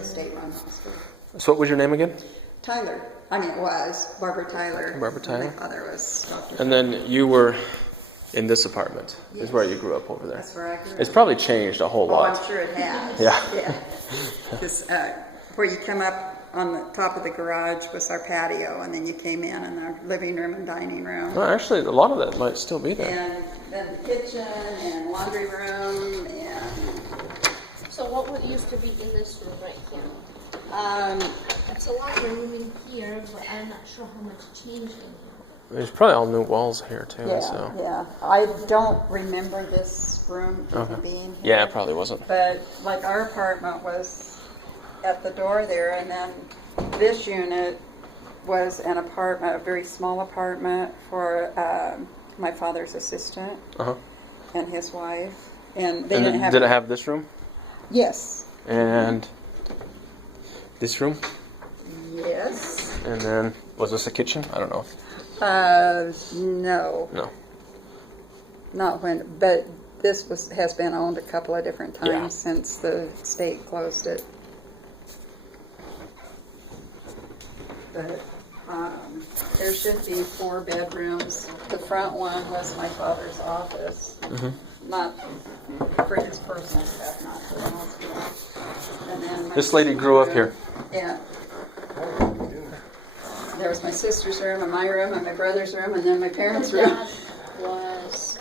the state-run hospital. So what was your name again? Tyler. I mean, it was Barbara Tyler. Barbara Tyler. My father was Dr. And then you were in this apartment. Yes. Is where you grew up over there. That's where I grew up. It's probably changed a whole Oh, lot. I'm sure it has. Yeah. This, where you come up on the top of the garage was our patio, and then you came in our living room and dining room. Well, actually, a lot of that might still be there. And then the kitchen and laundry room and So what used to be in this room right here? It's a lot of room in here, but I'm not sure how much changed in here. There's probably all new walls here too. yeah, So. yeah. I don't remember this room even being here. Yeah, it probably wasn't. But like our apartment was at the door there, and then this unit was an apartment, a very small apartment for my father's assistant and his wife. And they didn't have. Did it have this room? Yes. And this room? Yes. And then was this a kitchen? I don't know. No. No. Not when, but this has been owned a couple of different times Yeah. since the state closed it. But there should be 4 bedrooms. The front one was my father's office, not for his personal stuff, not for the hospital. And then This lady grew up here. Yeah. There was my sister's room and my room and my brother's room and then my parents' room. Dad was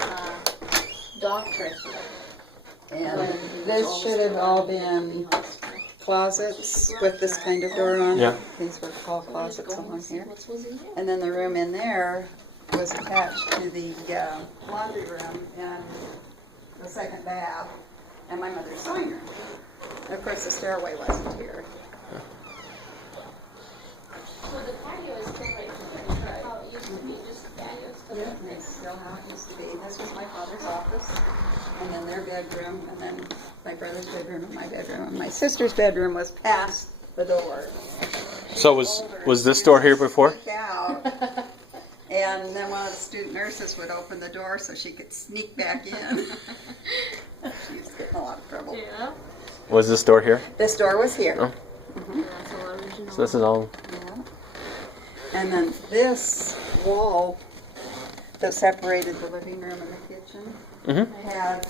doctor. And this should have all been closets with this kind of door on it. Yeah. These were all closets along here. What was in here? And then the room in there was attached to the laundry room and the second bath and my mother's sewing room. And of course the stairway wasn't here. So the patio is still right here. How it used to be, just the patio still Yeah, right there. that's still how it used to be. This was my father's office, and then their bedroom, and then my brother's bedroom and my bedroom. And my sister's bedroom was past the door. So was this door here before? Sneak out. And then one of the student nurses would open the door so she could sneak back in. She used to get in a lot of trouble. Yeah. Was this door here? This door was here. Oh. That's all original. So this is all. Yeah. And then this wall that separated the living room and the kitchen had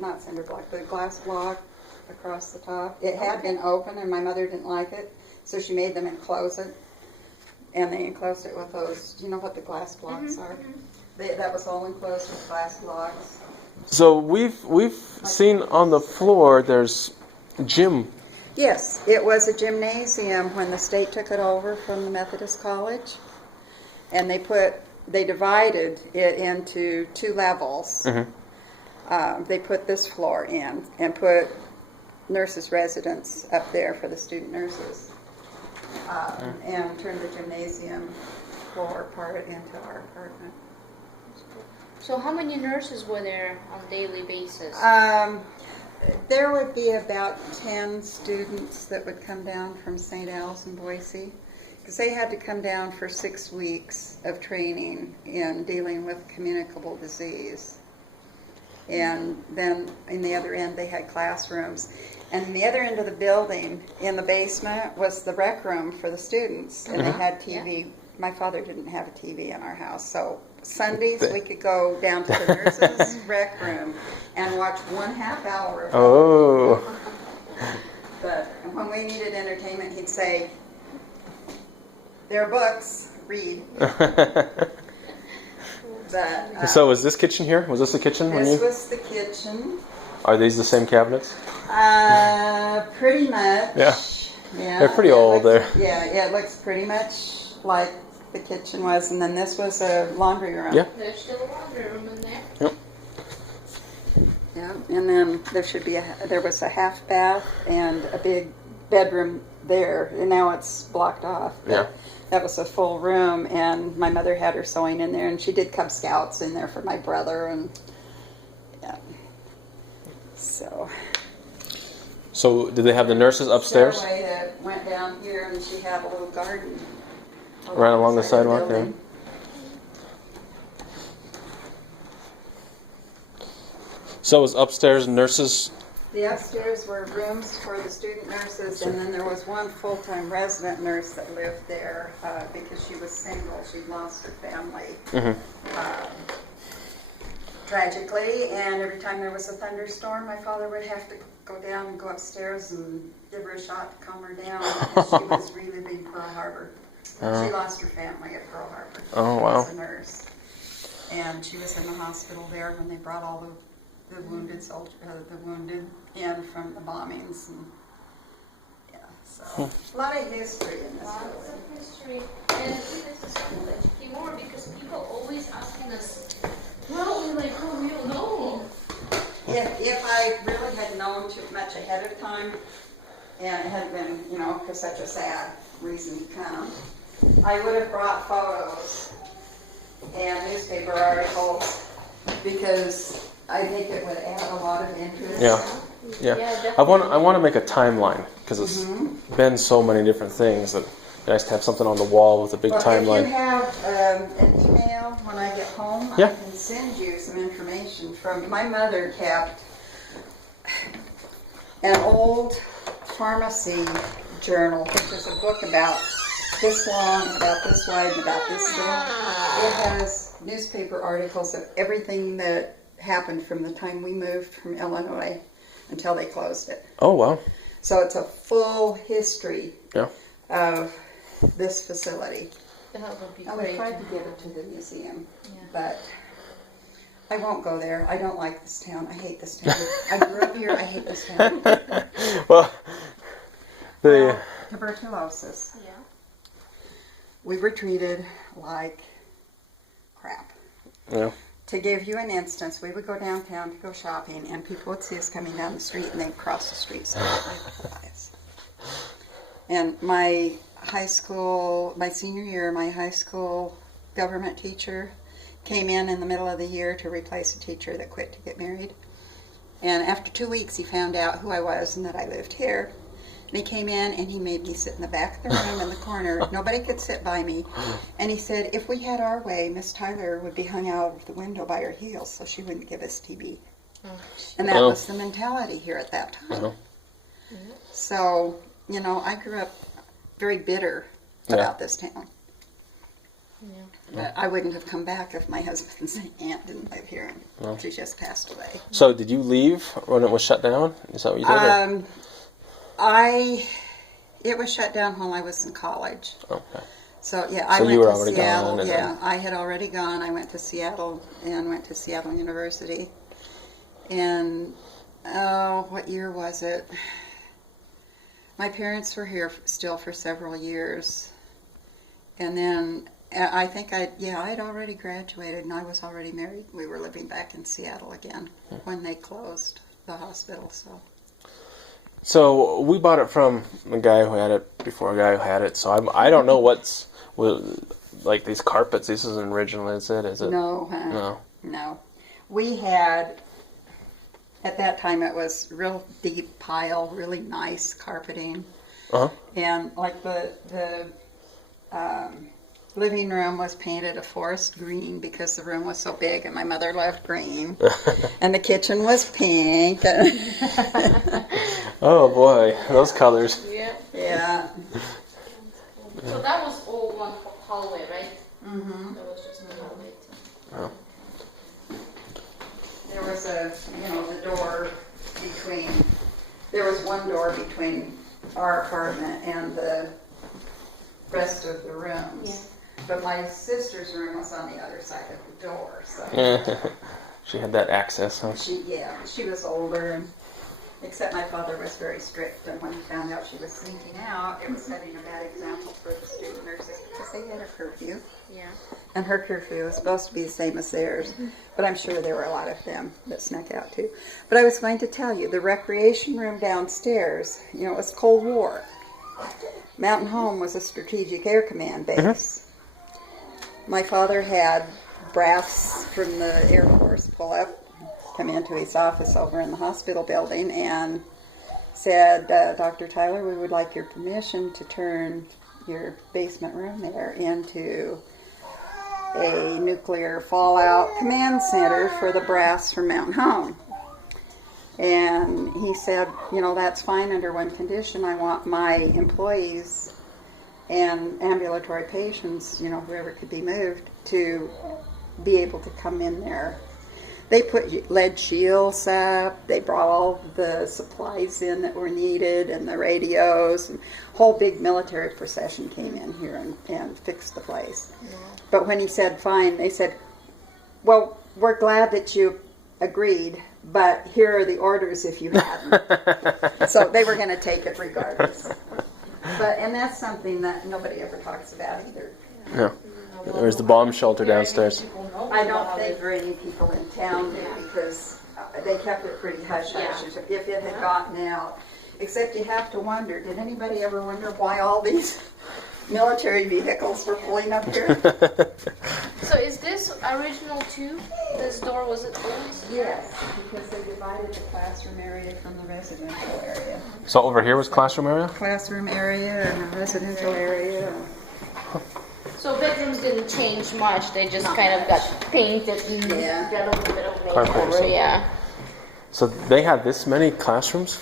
not cinder block, but glass block across the top. It had been open and my mother didn't like it, so she made them enclose it. And they enclosed it with those, do you know what the glass blocks are? That was all enclosed with glass blocks. So we've seen on the floor there's gym. Yes, it was a gymnasium when the state took it over from the Methodist College. And they divided it into 2 levels. They put this floor in and put nurses' residence up there for the student nurses. And turned the gymnasium floor part into our apartment. So how many nurses were there on a daily basis? There would be about 10 students that would come down from St. Al's and Boise, because they had to come down for 6 weeks of training in dealing with communicable disease. And then in the other end they had classrooms. And in the other end of the building, in the basement, was the rec room for the students. And they had TV. My father didn't have a TV in our house, so Sundays we could go down to the nurses' rec room and watch 1/2 hour of Oh. But when we needed entertainment, he'd say, "There are books, read." But, So was this kitchen here? Was this the kitchen? this was the kitchen. Are these the same cabinets? Pretty much. Yeah. Yeah. They're pretty it old looks- there. Yeah, it looks pretty much like the kitchen was, and then this was a laundry room. Yeah. There's still a laundry room in there. Yep. Yeah, and then there was a half bath and a big bedroom there, and now it's blocked off. But Yeah. that was a full room, and my mother had her sewing in there, and she did Cub Scouts in there for my brother, and yeah. So did they have the nurses upstairs? stairway that went down here, and she had a little garden Right along the side of sidewalk there. building. So was upstairs nurses The upstairs were rooms for the student nurses, and then there was one full-time resident nurse that lived there because she was single. She'd lost her family tragically, and every time there was a thunderstorm, my father would have to go down and go upstairs and give her a shot to calm her down because she was reliving Pearl Harbor. She lost her family at Pearl Harbor. Oh, wow. She was a nurse, and she was in the hospital there when they brought all the wounded soldiers, the wounded in from the bombings, and yeah, so a lot of history in this Lots building. of history. And I think this is something that you more because people always asking us, well, like, oh, we don't know. If I really had known too much ahead of time, and it had been, because such a sad reason to come, I would have brought photos and newspaper articles because I think it would add a lot of interest. Yeah. I want to make a timeline because it's been so many different things that it's nice to have something on the wall with a big timeline. If you have an email when I get home, Yeah. I can send you some information from my mother kept an old pharmacy journal, which is a book about this long, about this wide, and about this thin. It has newspaper articles of everything that happened from the time we moved from Illinois until they closed it. Oh, wow. So it's a full history Yeah. of this facility. That would be I great. tried to give it to the museum, Yeah. but I won't go there. I don't like this town. I hate this town. I grew up here. I hate this town. Well, Well, tuberculosis. Yeah. We were treated like crap. yeah. To give you an instance, we would go downtown to go shopping, and people would see us coming down the street, and they'd cross the street so that they would buy us. And my senior year, my high school government teacher came in the middle of the year to replace a teacher that quit to get married. And after 2 weeks, he found out who I was and that I lived here. And he came in and he made me sit in the back of the room in the corner. Nobody could sit by me. And he said, if we had our way, Miss Tyler would be hung out of the window by her heels so she wouldn't give us TB. And that Oh. was the mentality here at that time. Uh-huh. So, I grew up very bitter about this town. Yeah. But I wouldn't have come back if my husband's aunt didn't live here. She just passed away. So did you leave when it was shut down? Is that what you did? It was shut down while I was in college. Okay. So yeah, I So went you were to already Seattle. gone and Yeah, then- I had already gone. I went to Seattle and went to Seattle University. And what year was it? My parents were here still for several years, and then I think I'd already graduated and I was already married. We were living back in Seattle again when they closed the hospital. So we bought it from a guy who had it before a guy who had it. So I don't know what's like these carpets. This isn't original, is it? Is it? No, no. We had, at that time, it was real deep pile, really nice carpeting. Uh-huh. And like the living room was painted a forest green because the room was so big and my mother loved green. And the kitchen was pink. Oh boy, those colors. Yeah. Yeah. So that was all one hallway, right? Mm-hmm. There was just one hallway. Oh. There was the door between, there was one door between our apartment and the rest of the rooms. Yeah. But my sister's room was on the other side of the door, so She had that access, huh? she was older, and except my father was very strict, and when he found out she was sneaking out, it was setting a bad example for the student nurses because they had a curfew, Yeah. and her curfew was supposed to be the same as theirs, but I'm sure there were a lot of them that snuck out too. But I was going to tell you, the recreation room downstairs, it was Cold War. Mountain Home was a strategic air command base. My father had brass from the Air Force pull up, come into his office over in the hospital building and said, Dr. Tyler, we would like your permission to turn your basement room there into a nuclear fallout command center for the brass from Mountain Home. And he said, that's fine under one condition. I want my employees and ambulatory patients, whoever could be moved, to be able to come in there. They put lead shields up. They brought all the supplies in that were needed and the radios. And a whole big military procession came in here and fixed the place. Yeah. But when he said fine, they said, well, we're glad that you agreed, but here are the orders if you hadn't. So they were going to take it regardless. And that's something that nobody ever talks about either. Yeah. There's the bomb shelter downstairs. I don't think very many people in town did, because they kept it pretty hush-hush if it had gotten out. Except you have to wonder, did anybody ever wonder why all these military vehicles were pulling up here? So is this original too? This door, was it always? Yes, because they divided the classroom area from the residential area. So over here was classroom area? Classroom area and the residential area. So bedrooms didn't change much. They just kind of got painted and got a little bit of makeover. Yeah. So they had this many classrooms?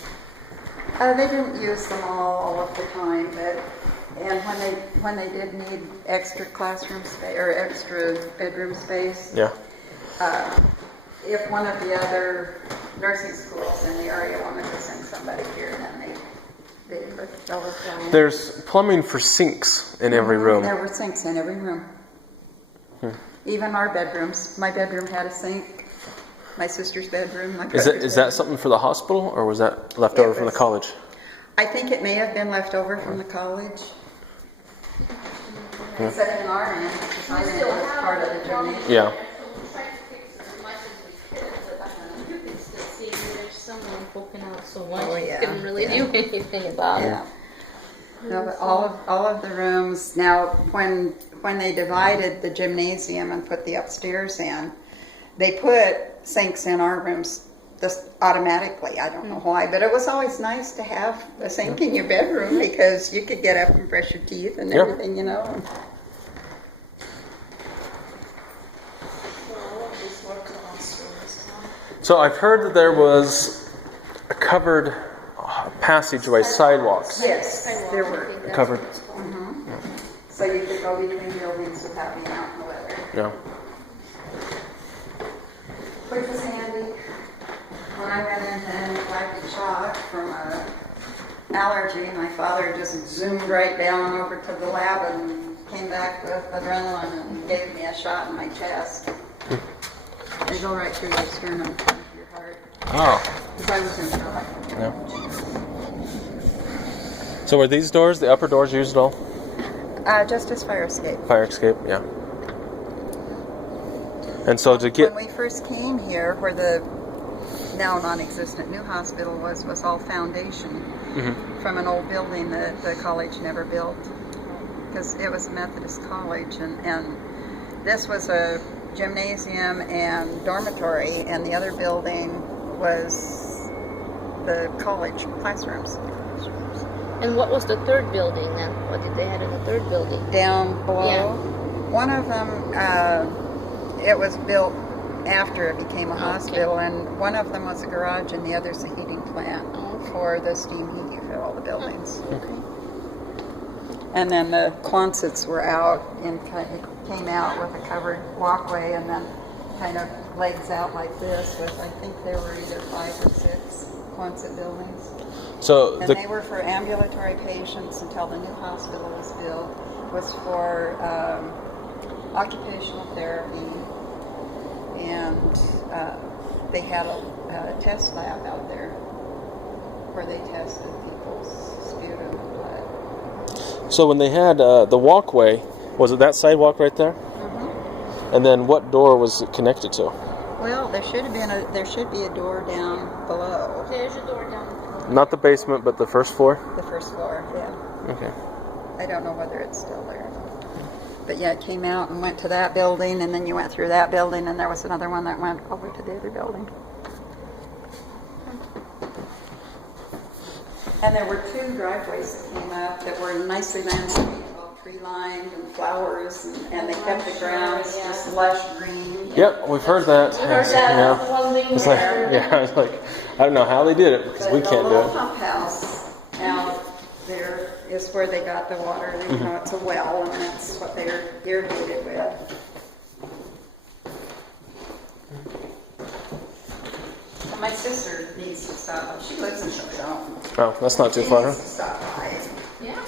They didn't use them all of the time, and when they did need extra classroom space or extra bedroom space, if one of the other nursing schools in the area wanted to send somebody here, then they overflow. There's plumbing for sinks in every room. There were sinks in every room. Even our bedrooms. My bedroom had a sink. My sister's bedroom. Is that something for the hospital, or was that left over from the college? I think it may have been left over from the college. Except in our end, because our end was part of the gymnasium. Yeah. Someone poking out so much, couldn't really do anything about it. No, but all of the rooms. Now, when they divided the gymnasium and put the upstairs in, they put sinks in our rooms just automatically. I don't know why, but it was always nice to have a sink in your bedroom, because you could get up and brush your teeth and everything, So I've heard that there was a covered passageway, sidewalks. Yes, there were. Covered. So you could go between buildings without being out in the weather. Yeah. Which was handy. When I went into anaphylactic shock from an allergy, my father just zoomed right down over to the lab and came back with adrenaline and gave me a shot in my chest. They go right through your sternum, into your heart. Oh. Because I was in shock. Yeah. So were these doors, the upper doors, used at all? Just as fire escape. Fire escape, yeah. And so to get... When we first came here, where the now non-existent new hospital was all foundation from an old building that the college never built, because it was a Methodist college, and this was a gymnasium and dormitory, and the other building was the college classrooms. And what was the third building then? What did they have in the third building? Down below? Yeah. One of them, it was built after it became a hospital, and one of them was a garage and the other's a heating plant for the steam heating for all the buildings. Okay. And then the Quonsets were out and came out with a covered walkway and then kind of legs out like this with, I think there were either 5 or 6 Quonset buildings. So and they were for ambulatory patients until the new hospital was built. It was for occupational therapy, and they had a test lab out there where they tested people's sputum and blood. So when they had the walkway, was it that sidewalk right there? And then what door was it connected to? Well, there should be a door down below. There's a door down below. Not the basement, but the first floor? The first floor, yeah. Okay. I don't know whether it's still there. But yeah, it came out and went to that building, and then you went through that building, and there was another one that went over to the other building. And there were 2 driveways that came up that were nicely landscaped, all tree-lined and flowers, and they kept the grounds just lush green. Yep, we've heard that. We heard that. Yeah. The one thing It's like, there. yeah, it's like, I don't know how they did it because we But can't the do little it. pump house out there is where they got the water. You know, it's a well, and that's what they're irrigated with. And my sister needs to stop. She lives in Shoshone. Oh, that's not too She far. needs to stop by. Yeah.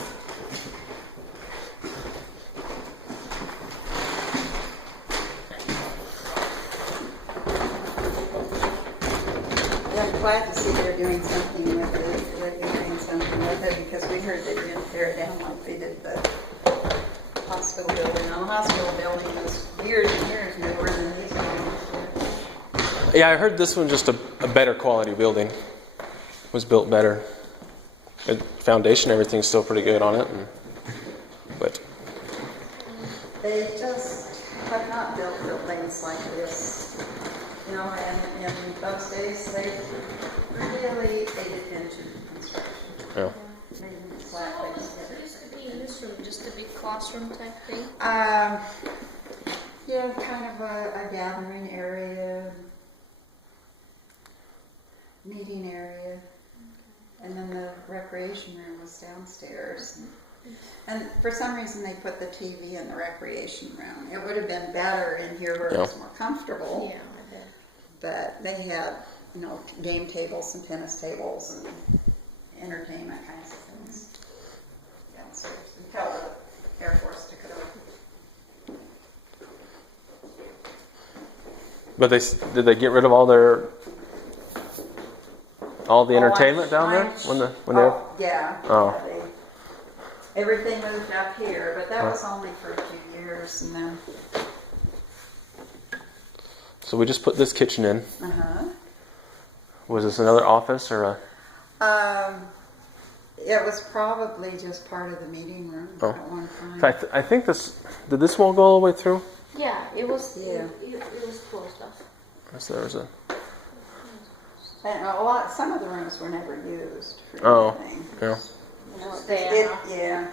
Yeah, I'm glad to see they're doing something with it, that they're doing something with it, because we heard they didn't tear it down like they did the hospital building. Now, the hospital building was years and years newer than these ones. Yeah, I heard this one just a better quality building. Was built better. The foundation, everything's still pretty good on it. But They just have not built buildings like this. You know, and in those days, they really paid attention to construction. yeah. They didn't So slap what things was together. it used to be in this room? Just a big classroom type thing? Yeah, kind of a gathering area, meeting area, and then the recreation room was downstairs. And for some reason, they put the TV in the recreation room. It would have been better in here where it was more comfortable. Yeah, I bet. But they had, you know, game tables and tennis tables and entertainment kinds of things downstairs until the Air Force took it over. But did they get rid of all the entertainment down there when they were? Yeah. Oh. Yeah, everything moved up here, but that was only for a few years, and then. So we just put this kitchen in. Uh Was this another office or a? huh. It was probably just part of the meeting room at one time. I think this did this wall go all the way through? Yeah, it was. Yeah. It was closed off. So there was a. And some of the rooms were never used for anything. Yeah. You know, There. yeah.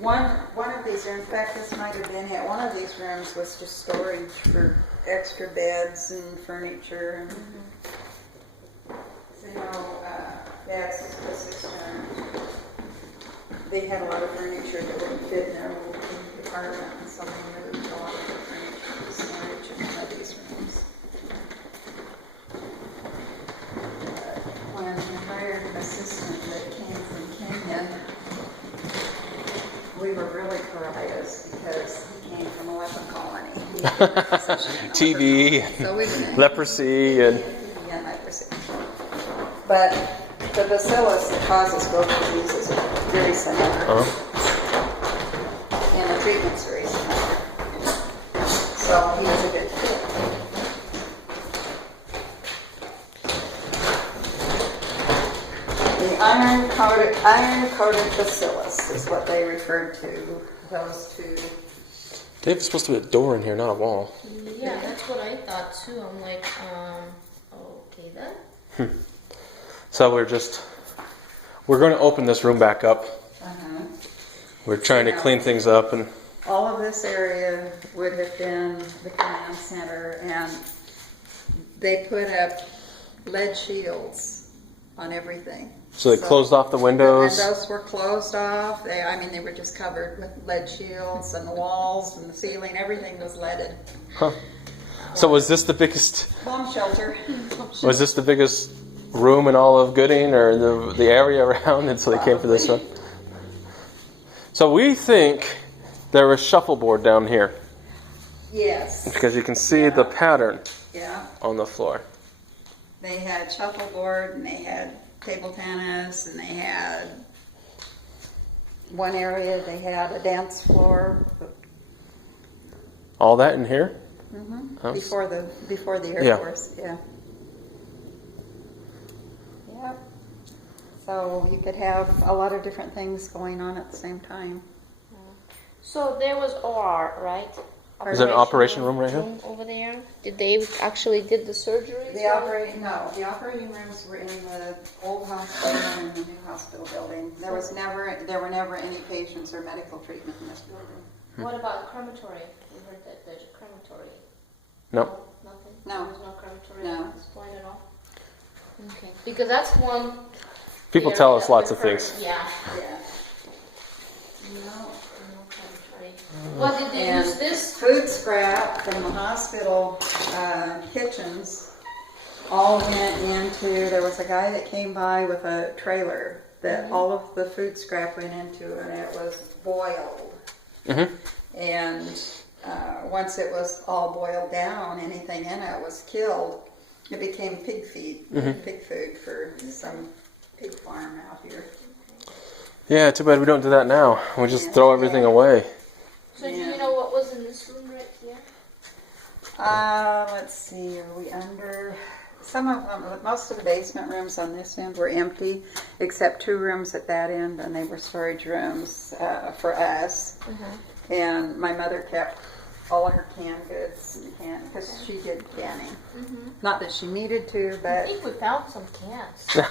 One of these, in fact, this might have been it. One of these rooms was just storage for extra beds and furniture. And, so, you know, Dad's sister, they had a lot of furniture that wouldn't fit in their little apartment, and so they moved a lot of the furniture to storage in one of these rooms. When we hired an assistant that came from Kenya, we were really pariahs because he came from a leper colony. TB, So we didn't. leprosy, and Yeah, leprosy. But the bacillus that causes both diseases are very similar. And the treatment's very similar. So he was a good fit. The iron-coated bacillus is what they referred to those two. Dave's supposed to be a door in here, not a wall. Yeah, that's what I thought too. I'm like, okay then. So we're going to open this room back up. Uh-huh. We're trying to clean things up, and All of this area would have been the command center, and they put up lead shields on everything. so they closed off the windows. The windows were closed off. They were just covered with lead shields, and the walls and the ceiling, everything was leaded. Huh. So was this the biggest? Bomb shelter. Was this the biggest room in all of Gooding, or the area around? And so they came for this one. So we think there was shuffleboard down here Yes. because you can see the pattern Yeah. on the floor. They had shuffleboard, and they had table tennis, and they had one area. They had a dance floor. All that in here. Mm-hmm. Oh. Before the Air Yeah. Force, yeah. Yep. So you could have a lot of different things going on at the same time. So there was OR, right? Is there an operation room right here? Over there? Did they actually did the surgery? The operating rooms were in the old hospital and in the new hospital building. There were never any patients or medical treatment in this building. What about crematory? We heard that there's a crematory. No. Nothing? No. There's no crematory No. at this point at all? Okay. Because that's one People area tell us that lots we've of heard. things. Yeah. Yeah. No crematory. What did they And use this? food scrap from the hospital kitchens all went into, there was a guy that came by with a trailer that all of the food scrap went into, and it was boiled. Mm-hmm. And once it was all boiled down, anything in it was killed. It became pig feed, pig food for some pig farm out here. Yeah, too bad we don't do that now. We just throw everything away. So do you know what was in this room right here? Let's see, are we under? Some of them, most of the basement rooms on this end were empty, except 2 rooms at that end, and they were storage rooms for us. And my mother kept all of her canned goods, because she did canning. Not that she needed to, I but think we found some cans.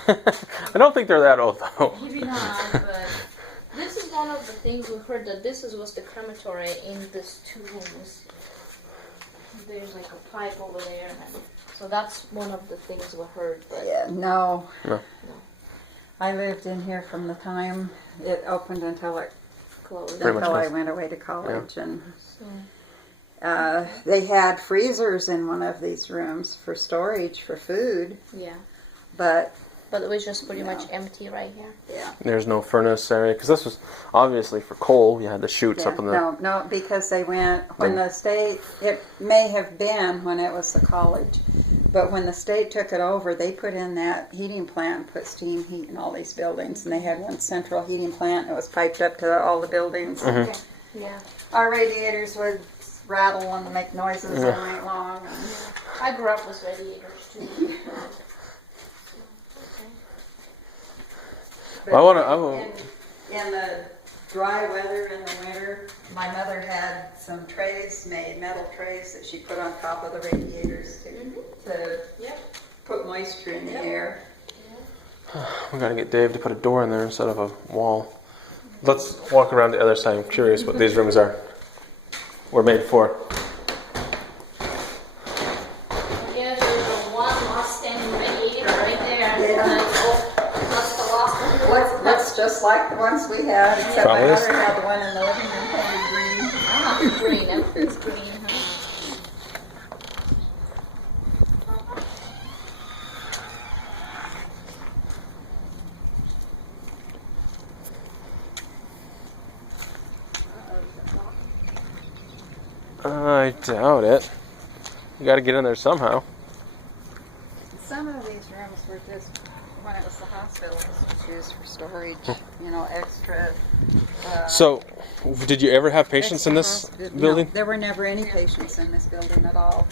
I don't think they're that old though. Maybe not, but this is one of the things we've heard that was the crematory in this 2 rooms. There's like a pipe over there, and so that's one of the things we heard. But yeah, no. No. I lived in here from the time it opened until it closed. Pretty much until I was. went away to college, and So, they had freezers in one of these rooms for storage for food, yeah, but but it was just pretty much empty right here. yeah. There's no furnace area because this was obviously for coal. You had the chutes up in the. No, because they went, when the state, it may have been when it was the college, but when the state took it over, they put in that heating plant and put steam heat in all these buildings, and they had one central heating plant, and it was piped up to all the buildings. Okay. Yeah, Our radiators would rattle and make noises all night long. And, I grew up with radiators too. but in the dry weather in the winter, my mother had some trays made, metal trays that she put on top of the radiators to put moisture in the air. We gotta get Dave to put a door in there instead of a wall. Let's walk around the other side. I'm curious what these rooms were made for. Yeah, there's one last standing radiator right there. Yeah. That's the last one. Looks just like the ones we had, except Probably my is. mother had the one in the living room painted green. Ah, green. Everything's green, huh? I doubt it. You gotta get in there somehow. Some of these rooms were just, when it was the hospital, it was just used for storage, extra. So, did you ever have patients in this building? No, there were never any patients in this building at all.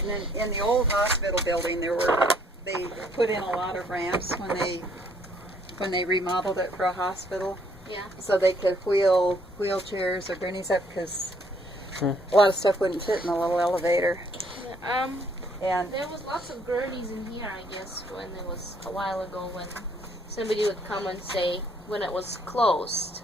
And then in the old hospital building, they put in a lot of ramps when they remodeled it for a hospital, Yeah. so they could wheel wheelchairs or gurneys up, because a lot of stuff wouldn't fit in the little elevator. Yeah, And there was lots of gurneys in here, I guess, when it was a while ago when somebody would come and say, when it was closed,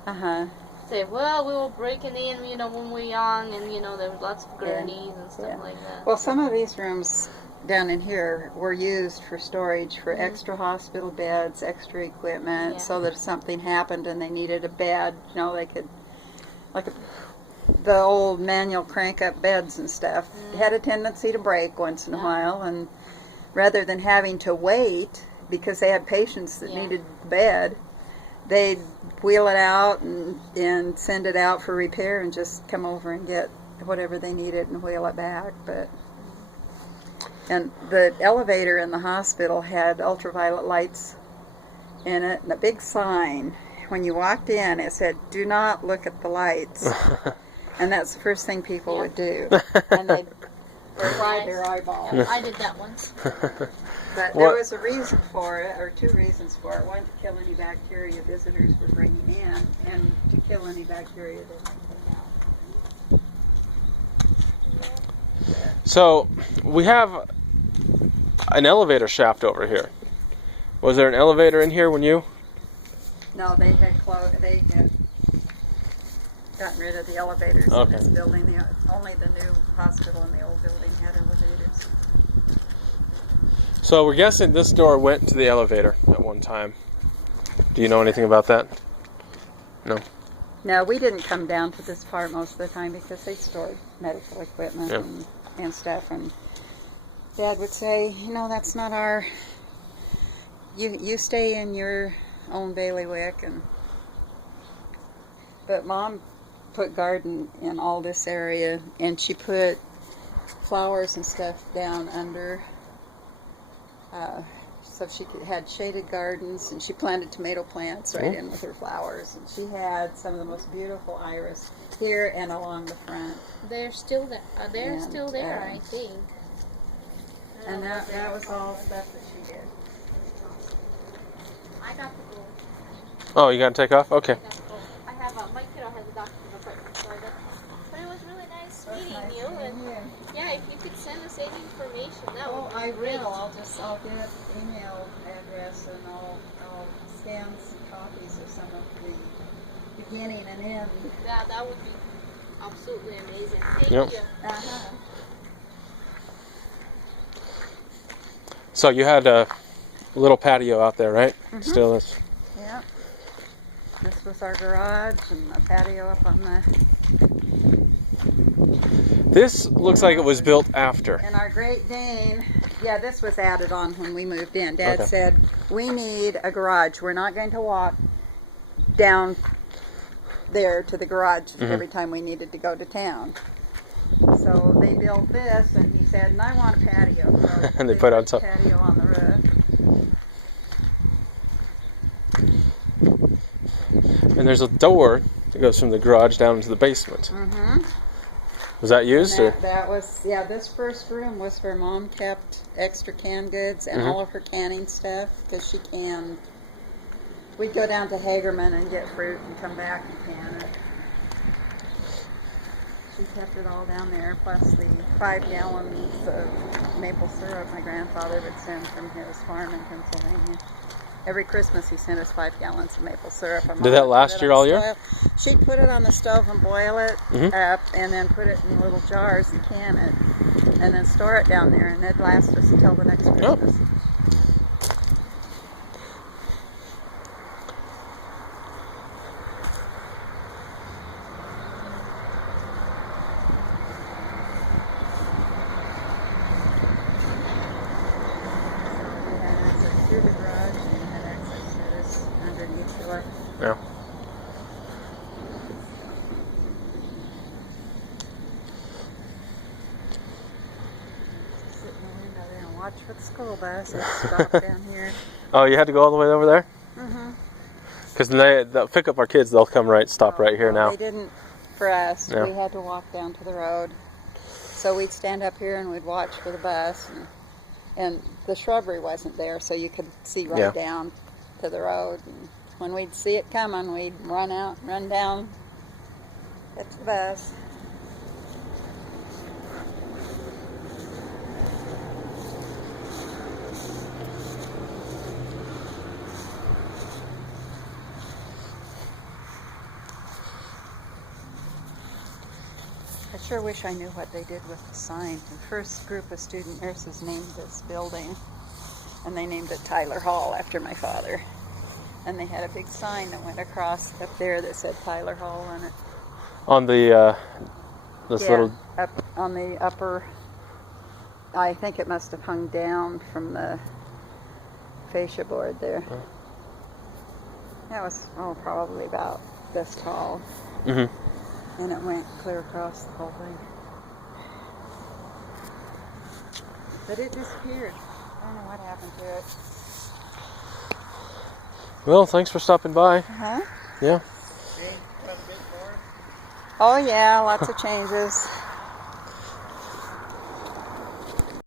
say, well, we were breaking in, when we were young, and, there was lots of gurneys and stuff like that. well, some of these rooms down in here were used for storage for extra hospital beds, extra equipment, so that if something happened and they needed a bed, they could, the old manual crank-up beds and stuff had a tendency to break once in a while, and rather than having to wait because they had patients that needed the bed, they'd wheel it out and send it out for repair and just come over and get whatever they needed and wheel it back. And the elevator in the hospital had ultraviolet lights in it, and a big sign. When you walked in, it said, "Do not look at the lights." And that's the first thing people would do. And they'd dry their eyeballs. Yeah, I did that once. But there was a reason for it, or two reasons for it. One, to kill any bacteria visitors were bringing in, and to kill any bacteria that might come out. So we have an elevator shaft over here. Was there an elevator in here when you? No, they had gotten rid of the elevators in this building. Only the new hospital in the old building had elevators. So we're guessing this door went to the elevator at one time. Do you know anything about that? No. No, we didn't come down to this part most of the time because they stored medical equipment and stuff. And Dad would say, that's not our. You stay in your own bailiwick. But Mom put garden in all this area, and she put flowers and stuff down under. So she had shaded gardens, and she planted tomato plants right in with her flowers. And she had some of the most beautiful iris here and along the front. They're still there. I think. And that was all stuff that she did. I got to go. Oh, you got to take off? Okay. I have my kiddo has a doctor's appointment, so I got. But it was really nice meeting you. And yeah, if you could send us any information, that would be great. I'll get email address, and I'll scan some copies of some of the beginning and end. Yeah, that would be absolutely amazing. Thank Yep. you. So you had a little patio out there, right? Mm-hmm. Still is. Yeah. This was our garage and a patio up on the. This looks like it was built after. And our Great Dane, this was added on when we moved in. Dad said, we need a garage. We're not going to walk down there to the garage every time we needed to go to town. So they built this, and he said, and I want a patio. So And they put on top. Patio on the roof. And there's a door that goes from the garage down into the basement. Mm-hmm. Was that used? That was, this first room was where Mom kept extra canned goods and all of her canning stuff, because she canned. We'd go down to Hagerman and get fruit and come back and can it. She kept it all down there, plus the 5 gallons of maple syrup my grandfather would send from his farm in Pennsylvania. Every Christmas he sent us 5 gallons of maple syrup. Did that last year all year? She'd put it on the stove and boil it up, and then put it in little jars and can it, and then store it down there, and it'd last us until the next Christmas. Through the garage, and we had access to this underneath the door. Yeah. Sit in the window there and watch for the school bus. It's stopped down here. Oh, you had to go all the way over there? Mm-hmm. Because they'll pick up our kids, they'll come stop right here now. They didn't for us. No. We had to walk down to the road. So we'd stand up here and we'd watch for the bus. And the shrubbery wasn't there, so you could see right down to the road. And when we'd see it coming, we'd run out, run down, get to the bus. I sure wish I knew what they did with the sign. The first group of student nurses named this building, and they named it Tyler Hall after my father. And they had a big sign that went across up there that said Tyler Hall on it. On the, little... up on the upper, I think it must have hung down from the fascia board there. That was, probably about this tall. Mm-hmm. And it went clear across the whole thing. But it disappeared. I don't know what happened to it. Well, thanks for stopping by. Uh-huh. Yeah. Oh yeah, lots of changes.